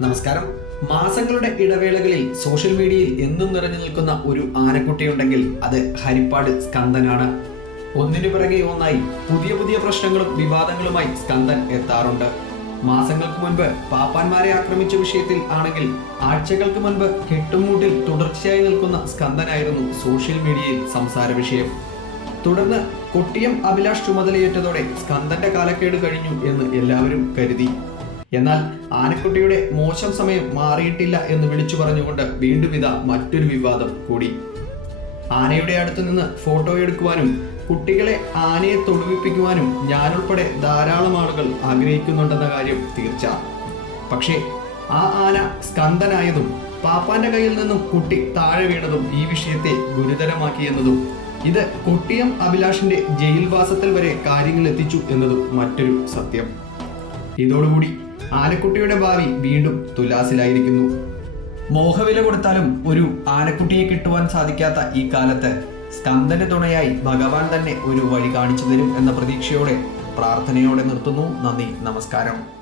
നമസ്കാരം. മാസങ്ങളുടെ ഇടവേളകളിൽ സോഷ്യൽ മീഡിയയിൽ എന്നും നിറഞ്ഞു നിൽക്കുന്ന ഒരു ആനക്കുട്ടിയുണ്ടെങ്കിൽ അത് ഹരിപ്പാട് സ്കന്ദനാണ്. ഒന്നിനു പിറകെ ഒന്നായി പുതിയ പുതിയ പ്രശ്നങ്ങളും വിവാദങ്ങളുമായി സ്കന്ദൻ എത്താറുണ്ട്. മാസങ്ങൾക്ക് മുൻപ് പാപ്പാന്മാരെ ആക്രമിച്ച വിഷയത്തിൽ ആണെങ്കിൽ ആഴ്ചകൾക്ക് മുൻപ് കെട്ടുമൂട്ടിൽ തുടർച്ചയായി നിൽക്കുന്ന സ്കന്ദനായിരുന്നു സോഷ്യൽ മീഡിയയിൽ സംസാര വിഷയം. തുടർന്ന് കൊട്ടിയം അഭിലാഷ് ചുമതലയേറ്റതോടെ സ്കന്ദന്റെ കാലക്കേട് കഴിഞ്ഞു എന്ന് എല്ലാവരും കരുതി. എന്നാൽ ആനക്കുട്ടിയുടെ മോശം സമയം മാറിയിട്ടില്ല എന്ന് വിളിച്ചു പറഞ്ഞുകൊണ്ട് വീണ്ടും ഇതാ മറ്റൊരു വിവാദം കൂടി. ആനയുടെ അടുത്ത് നിന്ന് ഫോട്ടോ എടുക്കുവാനും കുട്ടികളെ ആനയെ തൊടുവിപ്പിക്കുവാനും ഞാനുൾപ്പെടെ ധാരാളം ആളുകൾ ആഗ്രഹിക്കുന്നുണ്ടെന്ന കാര്യം തീർച്ച. പക്ഷേ ആ ആന സ്കന്ദനായതും പാപ്പാന്റെ കയ്യിൽ നിന്നും കുട്ടി താഴെ വീണതും ഈ വിഷയത്തെ ഗുരുതരമാക്കിയെന്നതും ഇത് കൊട്ടിയം അഭിലാഷിന്റെ ജയിൽവാസത്തിൽ വരെ കാര്യങ്ങൾ എത്തിച്ചു എന്നതും മറ്റൊരു സത്യം. ഇതോടുകൂടി ആനക്കുട്ടിയുടെ ഭാവി വീണ്ടും തുലാസിലായിരിക്കുന്നു. മോഹവില കൊടുത്താലും ഒരു ആനക്കുട്ടിയെ കിട്ടുവാൻ സാധിക്കാത്ത ഈ കാലത്ത് സ്കന്ദന്റെ തുണയായി ഭഗവാൻ തന്നെ ഒരു വഴി കാണിച്ചു തരും എന്ന പ്രതീക്ഷയോടെ പ്രാർത്ഥനയോടെ നിർത്തുന്നു. നന്ദി, നമസ്കാരം.